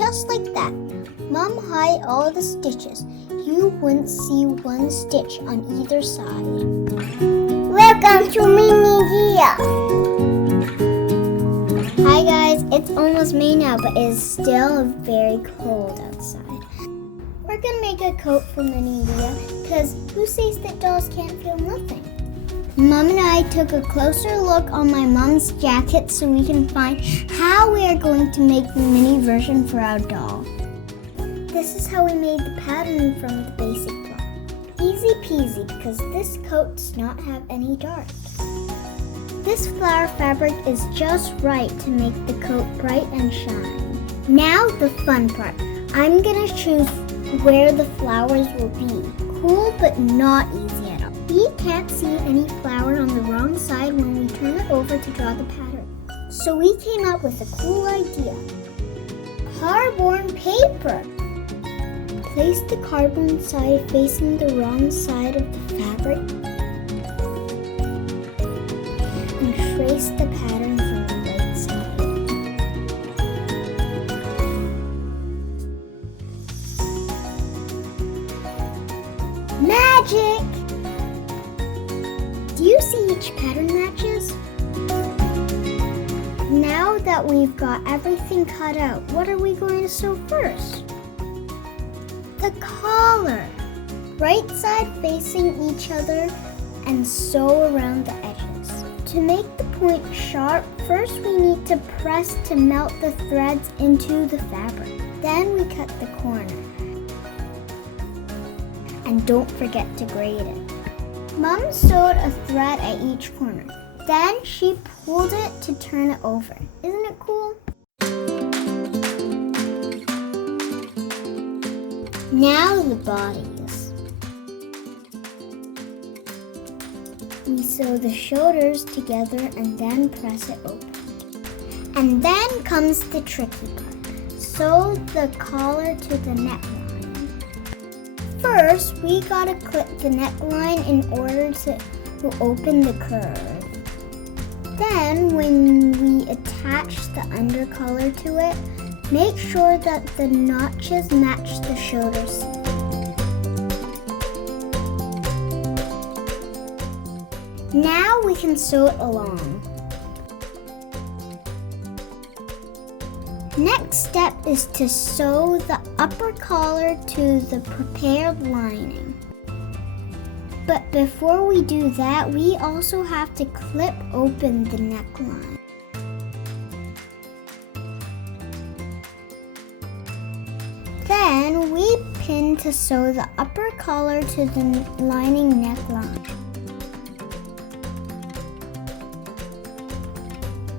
just like that. Mom hide all the stitches. You wouldn't see one stitch on either side. Welcome to Minilya! Hi guys, it's almost May now, but it is still very cold outside. We're gonna make a coat for Minilya, because who says that dolls can't feel nothing? Mom and I took a closer look on my mom's jacket so we can find how we are going to make the mini version for our doll. This is how we made the pattern from the basic block. Easy peasy because this coat does not have any darts. This flower fabric is just right to make the coat bright and shine. Now the fun part. I'm gonna choose where the flowers will be. Cool but not easy at all. We can't see any flower on the wrong side when we turn it over to draw the pattern. So we came up with a cool idea. Cardboard paper. Place the cardboard side facing the wrong side of the fabric and trace the pattern from the right side. Magic! Do you see each pattern matches? Now that we've got everything cut out, what are we going to sew first? The collar. Right side facing each other and sew around the edges. To make the point sharp, first we need to press to melt the threads into the fabric. Then we cut the corner. And don't forget to grade it. Mom sewed a thread at each corner. Then she pulled it to turn it over. Isn't it cool? Now the bodies. We sew the shoulders together and then press it open. And then comes the tricky part. Sew the collar to the neckline. First, we gotta clip the neckline in order to open the curve. Then, when we attach the undercollar to it, make sure that the notches match the shoulder seam. Now we can sew it along. Next step is to sew the upper collar to the prepared lining. But before we do that, we also have to clip open the neckline. Then we pin to sew the upper collar to the lining neckline.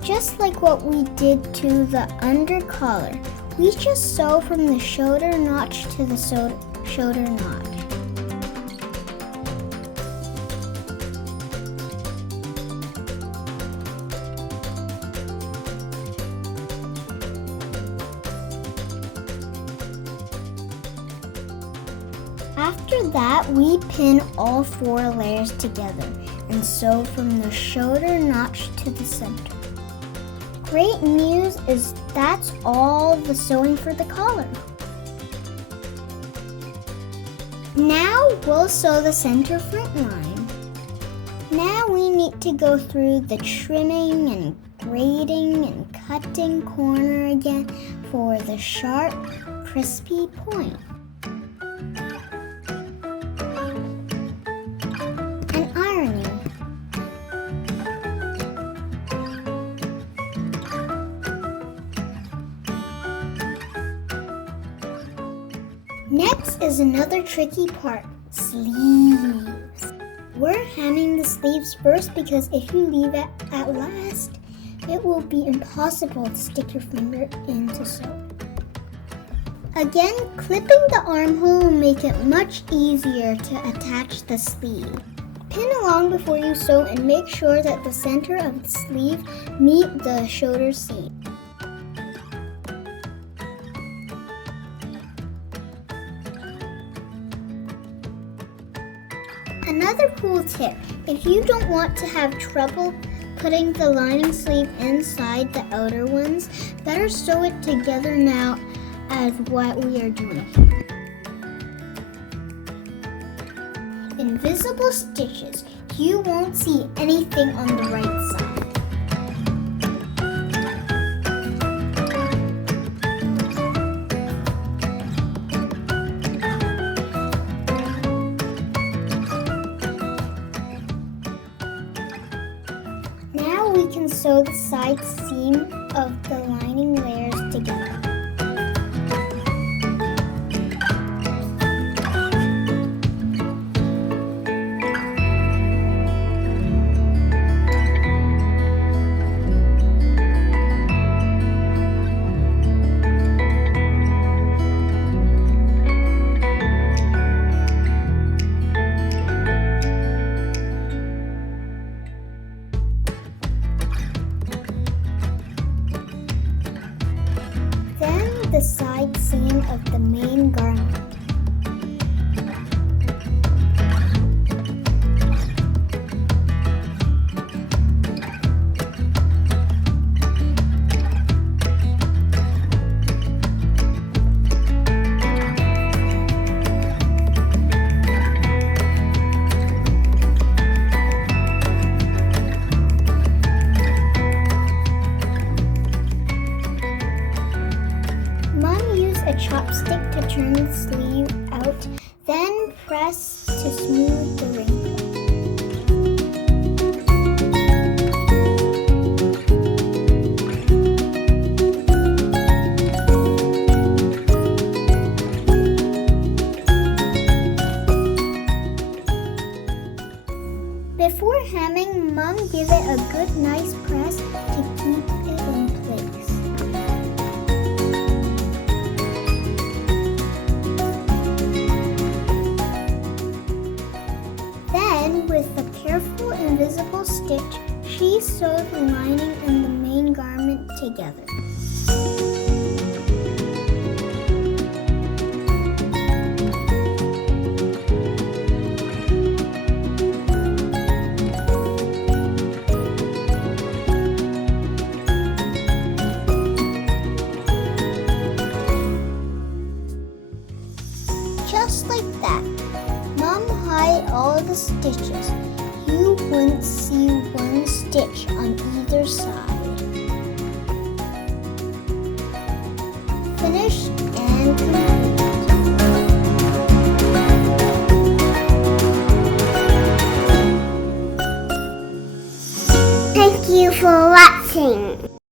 Just like what we did to the undercollar, we just sew from the shoulder notch to the shoulder notch. After that, we pin all 4 layers together and sew from the shoulder notch to the center. Great news is that's all the sewing for the collar. Now we'll sew the center front line. Now we need to go through the trimming and grading and cutting corner again for the sharp, crispy point. Next is another tricky part, sleeves. We're hemming the sleeves first because if you leave it at last, it will be impossible to stick your finger in to sew. Again, clipping the armhole will make it much easier to attach the sleeve. Pin along before you sew and make sure that the center of the sleeve meet the shoulder seam. Another cool tip, if you don't want to have trouble putting the lining sleeve inside the outer ones, better sew it together now with what we are doing here. Invisible stitches. You won't see anything on the right side. Now we can sew the side seam of the lining layers together. Then the side seam of the main garment. A chopstick to turn the sleeve out, then press to smooth the wrinkle. Before hemming, Mom give it a good nice press to keep it in place. With a careful invisible stitch, she sewed the lining and the main garment together. Just like that. Mom hide all the stitches. You wouldn't see one stitch on either side. Finished and complete. Thank you for watching.